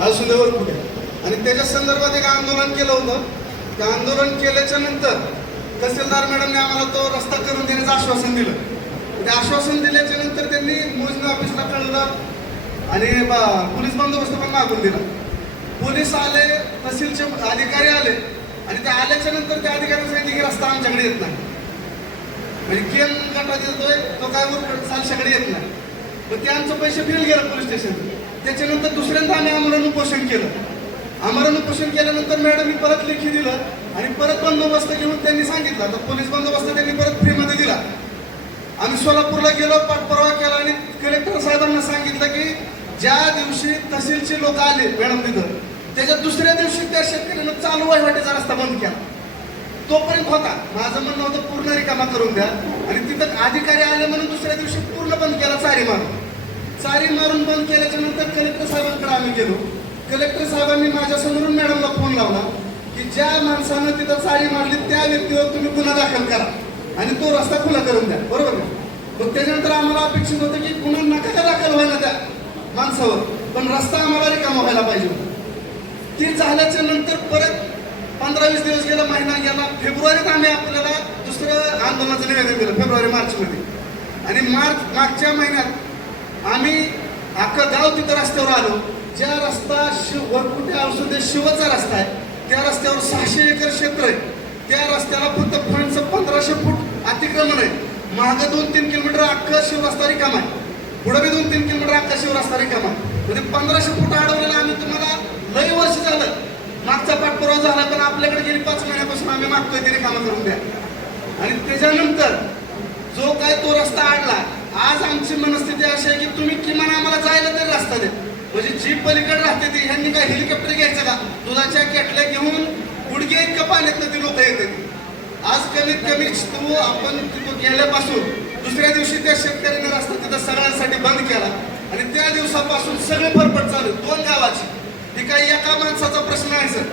हळसुंदेवर कुठे आणि त्याच्या संदर्भात एक आंदोलन केलं होतं. त्या आंदोलन केल्याच्यानंतर तहसीलदार मॅडमने आम्हाला तो रस्ता करून देण्याचं आश्वासन दिलं. ते आश्वासन दिल्याच्या नंतर त्यांनी मोजणी ऑफिसला कळलं आणि पोलीस बंदोबस्त पण मागून दिला. पोलीस आले तहसीलचे अधिकारी आले आणि ते आल्याच्यानंतर त्या अधिकाऱ्यांनी सांगितले की रस्ता आमच्याकडे येत नाही. म्हणजे केन गटाचा येतोय तो काय वर सालशाकडे येत नाही. मग ते आमचं पैसे बिल गेलं पोलीस स्टेशन त्याच्यानंतर दुसऱ्यांदा आम्ही आमरण उपोषण केलं. आमरण उपोषण केल्यानंतर मॅडमनी परत लेखी दिलं आणि परत बंदोबस्त घेऊन त्यांनी सांगितलं. आता पोलीस बंदोबस्त त्यांनी परत फ्रीमध्ये दिला. आम्ही सोलापूरला गेलो पाठपुरावा केला आणि कलेक्टर साहेबांना सांगितलं की ज्या दिवशी तहसीलचे लोक आले मॅडम तिथं त्याच्या दुसऱ्या दिवशी त्या शेतकऱ्यानं चालू वाटेचा रस्ता बंद केला. तोपर्यंत होता. माझं म्हणणं होतं पूर्ण रिकामा करून द्या. आणि तिथं अधिकारी आले म्हणून दुसऱ्या दिवशी पूर्ण बंद केला चारी मारून. चारी मारून बंद केल्याच्यानंतर कलेक्टर साहेबांकडे आम्ही गेलो. कलेक्टर साहेबांनी माझ्या समोरून मॅडमला फोन लावला की ज्या माणसानं तिथं चारी मारली त्या व्यक्तीवर तुम्ही गुन्हा दाखल करा आणि तो रस्ता खुला करून द्या. बरोबर ना मग त्याच्यानंतर आम्हाला अपेक्षित होतं की गुन्हा नका का दाखल व्हायला त्या माणसावर? पण रस्ता आम्हाला रिकामा व्हायला पाहिजे होता. ती झाल्याच्यानंतर परत पंधरा वीस दिवस गेला महिना गेला. फेब्रुवारीत आम्ही आपल्याला दुसरं आंदोलनाचं निवेदन दिलं फेब्रुवारी मार्चमध्ये आणि मार्च मागच्या महिन्यात आम्ही अख्खं गाव तिथं रस्त्यावर आलो. ज्या रस्ता शिव वरकुटे औषधे शिवचा रस्ता आहे त्या रस्त्यावर सहाशे एकर क्षेत्र आहे. त्या रस्त्याला फक्त फ्रंटचं पंधराशे फूट अतिक्रमण आहे. मागं दोन तीन किलोमीटर अख्खं शिवरस्ता रिकाम आहे. पुढे बी दोन तीन किलोमीटर अख्खा शिवरस्ता रिकाम आहे. म्हणजे पंधराशे फूट अडवलेला आम्ही तुम्हाला लय वर्ष झालं. मागचा पाठपुरावा झाला पण आपल्याकडे गेली पाच महिन्यापासून आम्ही मागतोय ते रिकामा करून द्या. आणि त्याच्यानंतर जो काय तो रस्ता आडला आज आमची मनस्थिती अशी आहे की तुम्ही किमान आम्हाला जायला तरी रस्ता द्या. म्हणजे जी पलीकडे राहते ती ह्यांनी काय हेलिकॉप्टर घ्यायचं का? दुधाच्या केटल्या घेऊन गुडघे इतकं पाण्यात ती लोक येते आज कमीत कमी तू आपण गेल्यापासून दुसऱ्या दिवशी त्या शेतकऱ्यांना रस्ता तिथं सगळ्यांसाठी बंद केला. आणि त्या दिवसापासून सगळे फरफट चालू आहे. दोन गावाची. ही काही एका माणसाचा प्रश्न आहे सर.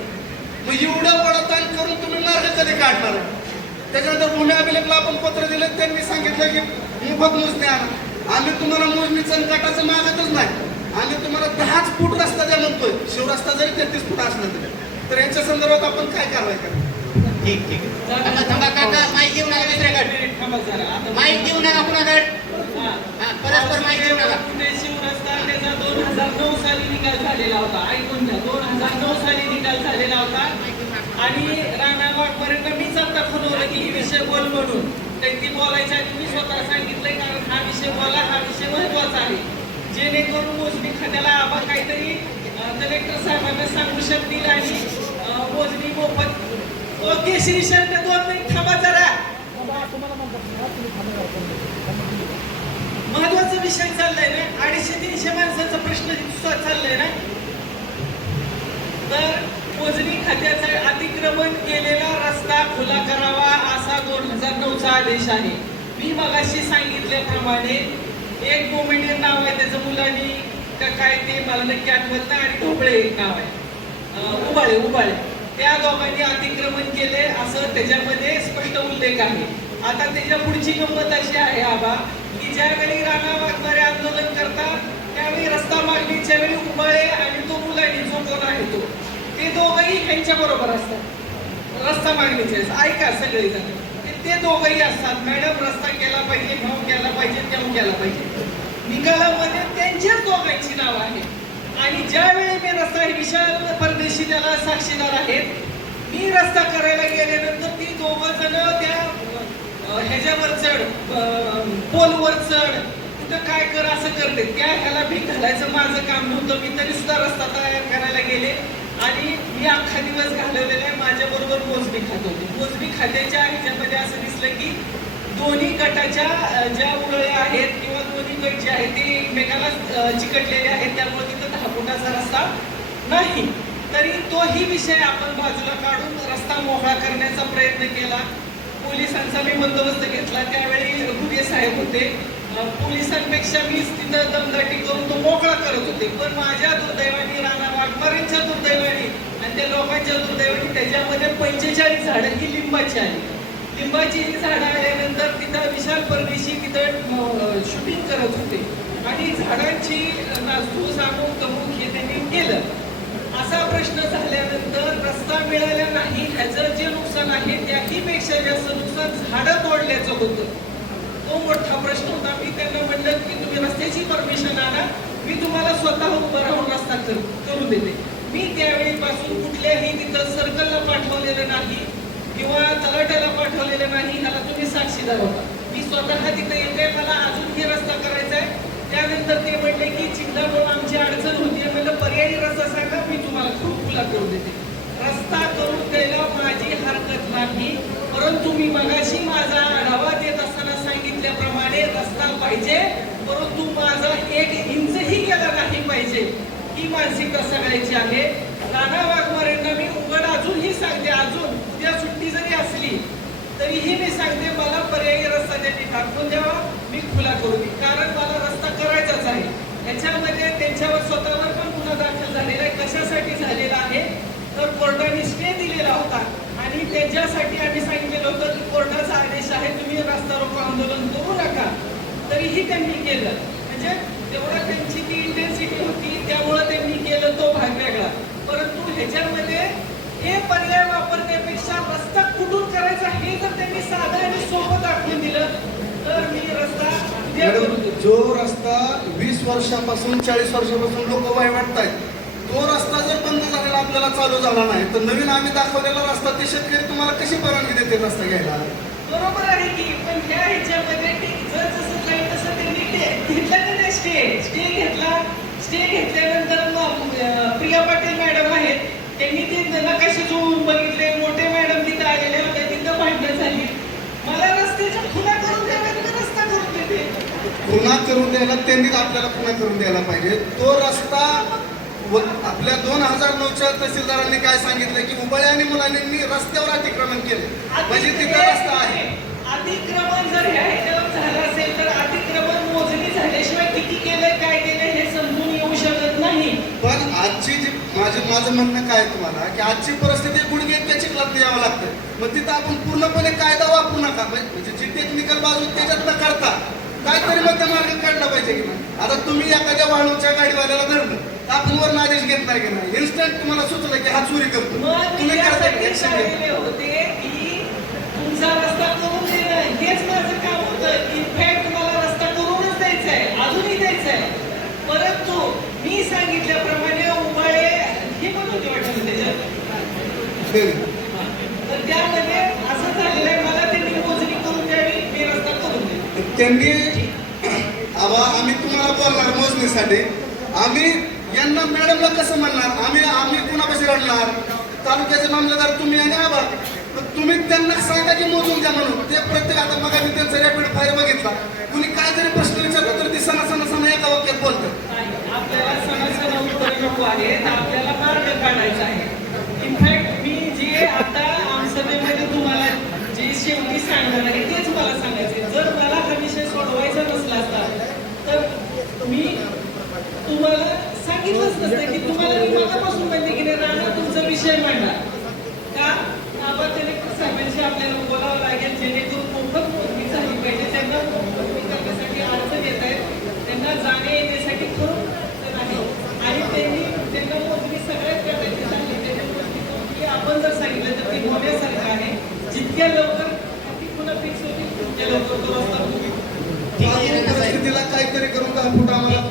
मग एवढं पडताळ करून तुम्ही मार्ग कधी काढणार त्याच्यानंतर पुणे अभिलेखला आपण पत्र दिलं त्यांनी सांगितलं की मोफत मोजणी आणा आम्ही तुम्हाला मोजणीचं गटाचं मागतच नाही. आम्ही तुम्हाला दहाच फूट रस्ता द्या म्हणतोय. शिवरस्ता जरी तेहतीस फूट असला तरी. तर याच्या संदर्भात आपण काय कारवाई करणार ठीक ठीक. थांबा थांबा काका माहिती देऊ नका दुसऱ्याकडे थांबा जरा. आता माहिती देऊ नका कुणाकडे हा. हा, परस्पर माहिती देऊ नका. पुणे शिवरस्ता त्याचा दोन हजार नऊ साली निकाल झालेला होता. ऐकून घ्या दोन हजार नऊ साली निकाल झालेला होता. आणि राणा वाघपर्यंत मीच आता ठरवलं की ही विषय बोल म्हणून. त्यांनी ती बोलायच्या आधी मी स्वतः सांगितलंय कारण हा विषय बोला हा विषय महत्त्वाचा आहे. जेणेकरून मोजणी खात्याला आपण काहीतरी कलेक्टर साहेबांना सांगू शकतील आणि मोजणी मोफत. ओके श्री शर्ट दोन मिनिट थांबा जरा. महत्त्वाचा विषय चाललाय ना? अडीचशे तीनशे माणसाचा प्रश्न चाललाय ना? तर मोजणी खात्याचा अतिक्रमण केलेला रस्ता खुला करावा असा दोन हजार नऊचा आदेश आहे. मी मगाशी सांगितल्याप्रमाणे एक मोमेडियन नाव आहे त्याचं मुलांनी का काय ते मला नक्की आठवत नाही आणि ढोबळे एक नाव आहे. उबाळे उबाळे. त्या दोघांनी अतिक्रमण केले असं त्याच्यामध्ये स्पष्ट उल्लेख आहे. आता त्याच्या पुढची गंमत अशी आहे आबा की ज्यावेळी राणा वाघमारे आंदोलन करतात त्यावेळी रस्ता मागणीच्या वेळी उबाळे आणि तो मुलांनी जो कोण आहे तो. ते दोघंही त्यांच्या बरोबर असतात. रस्ता मागणीचे ऐका सगळे जण. ते- दोघंही असतात. मॅडम रस्ता केला पाहिजे भाऊ केला पाहिजे तेव्हा केला पाहिजे. निकालामध्ये त्यांच्याच दोघांची नाव आहे आणि ज्यावेळी मी रस्ता हे विशाल परदेशी त्याला साक्षीदार आहेत मी रस्ता करायला गेल्यानंतर ती दोघं जण त्या ह्याच्यावर चढ पोलवर चढ तिथं काय कर असं करते. त्या ह्याला भीक घालायचं माझं काम नव्हतं. मी तरी सुद्धा रस्ता तयार करायला गेले. आणि मी अख्खा दिवस घालवलेले माझ्याबरोबर माझ्या बरोबर मोजणी खात होते. मोजबी खात्याच्या ह्याच्यामध्ये असं दिसलं की दोन्ही गटाच्या ज्या उरळ्या आहेत किंवा दोन्ही गट जे आहेत ते एकमेकाला चिकटलेले आहेत त्यामुळे तिथं दहा फुटाचा रस्ता नाही. तरी तोही विषय आपण बाजूला काढून रस्ता मोकळा करण्याचा प्रयत्न केला. पोलिसांचा मी बंदोबस्त घेतला. त्यावेळी हुदे साहेब होते. पोलिसांपेक्षा मीच तिथं दमदाटी करून तो मोकळा करत होते. पण माझ्या दुर्दैवाने राणा वाघमारेंच्या दुर्दैवाने आणि त्या लोकांच्या दुर्दैवाने त्याच्यामध्ये पंचेचाळीस झाडं ही लिंबाची आली लिंबाची ही झाडं आल्यानंतर तिथं विशाल परदेशी तिथं शूटिंग करत होते. आणि झाडांची नाजू सामूक कमूक हे त्यांनी केलं. असा प्रश्न झाल्यानंतर रस्ता मिळाला नाही. ह्याचं जे नुकसान आहे त्याहीपेक्षा जास्त नुकसान झाडं तोडल्याचं होतं. तो मोठा प्रश्न होता. मी त्यांना म्हणलं की तुम्ही रस्त्याची परमिशन आणा. मी तुम्हाला स्वतः उभं राहून रस्ता करू देते. मी त्यावेळीपासून कुठल्याही तिथं सर्कलला पाठवलेलं नाही किंवा तलाट्याला पाठवलेलं नाही ह्याला तुम्ही साक्षीदार होता मी स्वतः तिथं येते मला अजून हे रस्ता करायचा आहे. त्यानंतर ते म्हणले की चिखलामुळे आमची अडचण होती. म्हणलं पर्यायी रस्ता सांगा मी तुम्हाला खूप खुला करून देते. रस्ता करून द्यायला माझी हरकत नाही परंतु मी मगाशी पाहिजे परंतु माझा एक इंचही गेला नाही पाहिजे. ही मानसिकता सगळ्याची आहे. नाना वाघमारेंना मी उघड अजूनही सांगते अजून त्या सुट्टी जरी असली तरीही मी सांगते मला पर्यायी रस्ता त्यांनी दाखवून द्यावा मी खुला करू दे कारण मला रस्ता करायचाच आहे. त्याच्यामध्ये त्यांच्यावर स्वतःवर पण गुन्हा दाखल झालेला आहे. कशासाठी झालेला आहे? तर कोर्टाने स्टे दिलेला होता. आणि त्याच्यासाठी आम्ही सांगितलेलं होतं की कोर्टाचा आदेश आहे तुम्ही रस्ता रोको आंदोलन तरीही त्यांनी केलं. म्हणजे तेवढा त्यांची ती इंटेन्सिटी होती त्यामुळे त्यांनी केलं तो भाग वेगळा. परंतु ह्याच्यामध्ये हे पर्याय वापरण्यापेक्षा रस्ता कुठून करायचा हे जर त्यांनी साधं आणि सोपं दाखवून दिलं तर मी रस्ता. जो रस्ता वीस वर्षापासून चाळीस वर्षापासून लोक वाय वाटतायत तो रस्ता जर बंद झालेला आपल्याला चालू झाला नाही तर नवीन आम्ही दाखवलेला रस्ता ते शेतकरी तुम्हाला कशी परवानगी देते रस्ता घ्यायला? बरोबर आहे की पण ह्या ह्याच्यामध्ये घेतलं का नाही स्टे स्टे घेतला स्टे घेतल्यानंतर प्रिया पाटील मॅडम आहेत. त्यांनी ते नकाशे जुळवून बघितले. मोठे मॅडम तिथं आलेले होते. तिथं भांडणं झाली. मला रस्त्याच्या खुला करून द्याव्या मी रस्ता करून देते. पुन्हा करून द्यायला त्यांनीच आपल्याला पुन्हा करून द्यायला पाहिजे. तो रस्ता व- आपल्या दोन हजार नऊच्या तहसीलदारांनी काय सांगितलं की उबळे आणि मुलांनी रस्त्यावर अतिक्रमण केले. म्हणजे तिथं रस्ता आहे. अतिक्रमण जर ह्या ह्याच्यावर झालं असेल तर अतिक्रमण मोजणी झाल्याशिवाय किती केलंय काय केलंय हे समजून येऊ शकत नाही पण आजची जी माझं माझं म्हणणं काय तुम्हाला? की आजची परिस्थिती गुडघे इतक्या चिखलात यावं लागतं. मग तिथं आपण पूर्णपणे कायदा वापरू नका. म्हणजे जी टेक्निकल बाजू त्याच्यात न करता काहीतरी मग त्या मार्ग काढला पाहिजे की नाही? आता तुम्ही एखाद्या वाळूच्या गाडीवाल्याला धरलं तर आपण वरून आदेश घेत नाही की नाही? इन्स्टंट तुम्हाला सुचलं की हा चोरी करतो. तुम्ही करता होते की तुमचा रस्ता करून हेच माझं काम होतं. इनफॅक्ट मला रस्ता करूनच द्यायचा आहे. अजूनही द्यायचा आहे. परंतु मी सांगितल्याप्रमाणे उबाळे हे पण होते वाटतं तर मला त्यांनी आबा आम्ही तुम्हाला बोलणार मोजणीसाठी. आम्ही यांना मॅडमला कसं म्हणणार? आम्ही आम्ही कुणापाशी रडणार? तालुक्याचे मामलेदार तुम्ही आणि आबा तुम्ही त्यांना सांगा की मोजून द्या म्हणून. ते प्रत्येक आता मग आम्ही त्यांचा रॅपिड फायर बघितला. कुणी काय जरी प्रश्न विचारला तर ती सणा सणा सणा एका वाक्यात बोलतात आपल्याला सणासण उत्तर नको आहेत. आपल्याला मार्ग काढायचा आहे इनफॅक्ट मी जे आता आमसभेमध्ये तुम्हाला जे शेवटी सांगणार आहे तेच मला सांगायचे जर मला हा विषय सोडवायचा नसला असता तर मी तुम्हाला नसतं की तुम्हाला मी मनापासून म्हणते की राणा तुमचा विषय मांडा. का? कलेक्टर साहेबांशी आपल्याला बोलावं लागेल जेणेकरून मोफत मोजणी झाली पाहिजे. त्यांना मोफत करण्यासाठी अडचण येत आहेत. त्यांना जाण्या येण्यासाठी खरंच अडचण आहे आणि त्यांनी त्यांना मोजणी सगळ्यात करायची झाली. त्याच्यामुळे ती मोजणी आपण जर सांगितलं तर ती होण्यासारखं आहे. जितक्या लवकर ती पुन्हा फिक्स होती तितक्या लवकर तो रस्ता होईल अजून परिस्थितीला काहीतरी करून दहा फूट आम्हाला.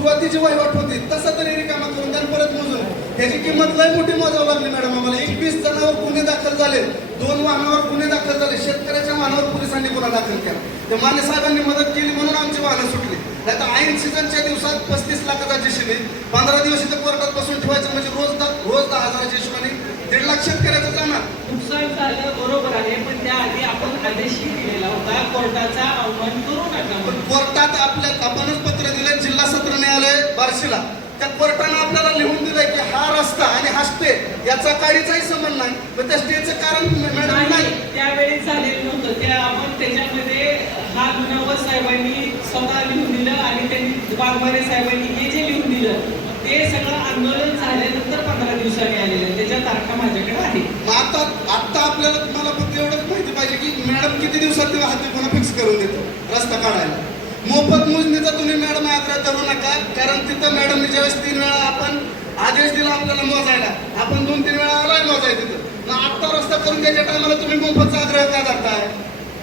सुरुवातीची वहिवाट होती. तसा तरी रिकामा करून आणि परत मोजून. त्याची किंमत लय मोठी मोजावं लागली मॅडम. आम्हाला एकवीस जणांवर गुन्हे दाखल झाले. दोन वाहनावर गुन्हे दाखल झाले. शेतकऱ्याच्या वाहनावर पोलिसांनी गुन्हा दाखल केला. त्या माने साहेबांनी मदत केली म्हणून आमची वाहनं सुटली. आता ऐन सीझनच्या दिवसात पस्तीस लाखाचा जीसीबी पंधरा दिवस इथं कोर्टात बसून ठेवायचं म्हणजे रोज दा रोज दहा हजाराच्या हिशोबाने दीड लाख शेतकऱ्याचं जाणार. नुकसान झालं बरोबर आहे पण त्याआधी आपण आदेशही दिलेला होता. कोर्टाचा अवमान करू नका. पण. कोर्टात आपल्या आपणच पत्र दिले जिल्हा सत्र न्यायालय बार्शीला. त्या कोर्टानं आपल्याला लिहून दिलंय की हा रस्ता आणि हा स्टे याचा काडीचाही संबंध नाही पण त्या स्टेचं कारण मॅडम नाही त्यावेळी झालेलं नव्हतं. त्या आपण त्याच्यामध्ये हा गुन्हा साहेबांनी स्वतः लिहून दिलं आणि त्यांनी वाघमारे साहेबांनी हे जे लिहून दिलं ते सगळं आंदोलन झाल्यानंतर पंधरा दिवसांनी आलेलं आहे. त्याच्या तारखा माझ्याकडे आहे. मग आता आता आपल्याला तुम्हाला फक्त एवढंच माहिती पाहिजे की मॅडम किती दिवसात ते हाती पुन्हा फिक्स करून देतो रस्ता काढायला. मोफत मोजणीचा तुम्ही मॅडम आग्रह धरू नका कारण तिथं मॅडमने ज्यावेळेस तीन वेळा आपण आदेश दिला आपल्याला मोजायला आपण दोन तीन वेळा आलाय मोजाय तिथं. मग आत्ता रस्ता करून त्याच्या टायमाला तुम्ही मोफतचा आग्रह का धरताय?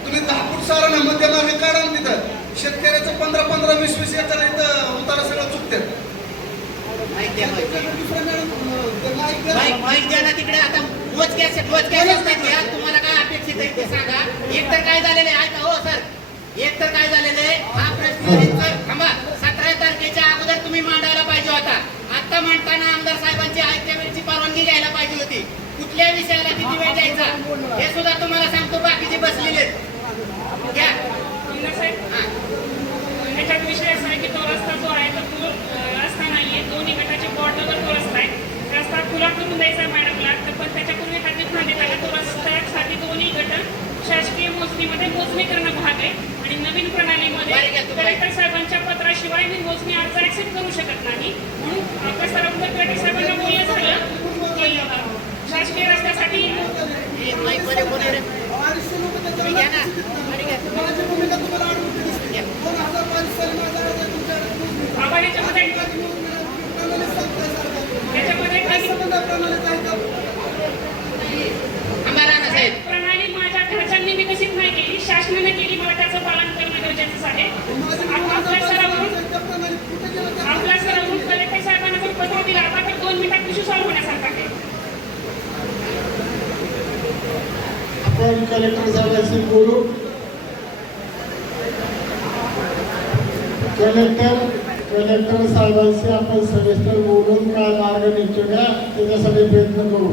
तुम्ही दहा फूट सारा ना मध्यमार्ग काढा तिथं. शेतकऱ्याचं पंधरा पंधरा वीस वीस एकर इथं उतारा सगळं चुकतात माईक द्या माईक द्या. दुसरा मॅडम, अं, ते माईक द्या. माईक माईक द्या ना तिकडे आता असतात तुम्हाला काय अपेक्षित आहे ते सांगा. एक तर काय झालेलं आहे ऐका हो सर. एक तर काय झालेलं आहे सतरा तारखेच्या अगोदर तुम्ही मांडायला पाहिजे होता. आता मांडताना आमदार साहेबांची ऐकत्या वेळची परवानगी घ्यायला पाहिजे होती. कुठल्या विषयाला किती वेळ द्यायचा? हे सुद्धा तुम्हाला सांगतो बाकीचे बसलेले विषय असा आहे की तो रस्ता जो आहे तो तो रस्ता नाहीये दोन्ही गटाच्या बॉर्डरवर तो रस्ता आहे. रस्ता खुला करून द्यायचा मॅडमला तर पण त्याच्यापूर्वी एखादी खाण्यात आला तो रस्त्यासाठी दोन्ही गट शासकीय मोजणीमध्ये मोजणी करणं भाग आहे आणि नवीन प्रणालीमध्ये. कलेक्टर साहेबांच्या पत्राशिवाय मी मोजणी अर्ज ऍक्सेप्ट करू शकत नाही म्हणून आपल्या सराफत कलेक्टर साहेबांना बोलणं झालं शासकीय रस्त्यासाठी हे माईकमध्ये कोण आहे रे? अडीचशे रुपये त्याच्यावर तुम्ही घ्या ना. लागते तिथं. माझी भूमिका तुम्हाला आडमुठी दिसते. दोन हजार बावीस साली माझा अर्ज तुमच्या आपण याच्यामध्ये प्रणाली सांगताय सरकार. याच्यामध्ये काही संबंध प्रणालीचा आहे का? थांबा राणा साहेब प्रणाली माझ्या घरच्यांनी विकसित नाही केली शासनाने केली मला त्याचं पालन करणं गरजेचं आहे माझी आप- भूमिका आपल्या सरावरून त्या प्रणालीत कुठे गेलं त्या आपल्या सरावरून कलेक्टर साहेबांना जर पत्र दिलं आता तर दोन मिनिटात इश्यू सॉल्व्ह होण्यासारखा आहे आपण कलेक्टर साहेबांशी बोलू कलेक्टर कलेक्टर साहेबांशी आपण सविस्तर बोलून काय मार्ग निघतो का त्याच्यासाठी प्रयत्न करू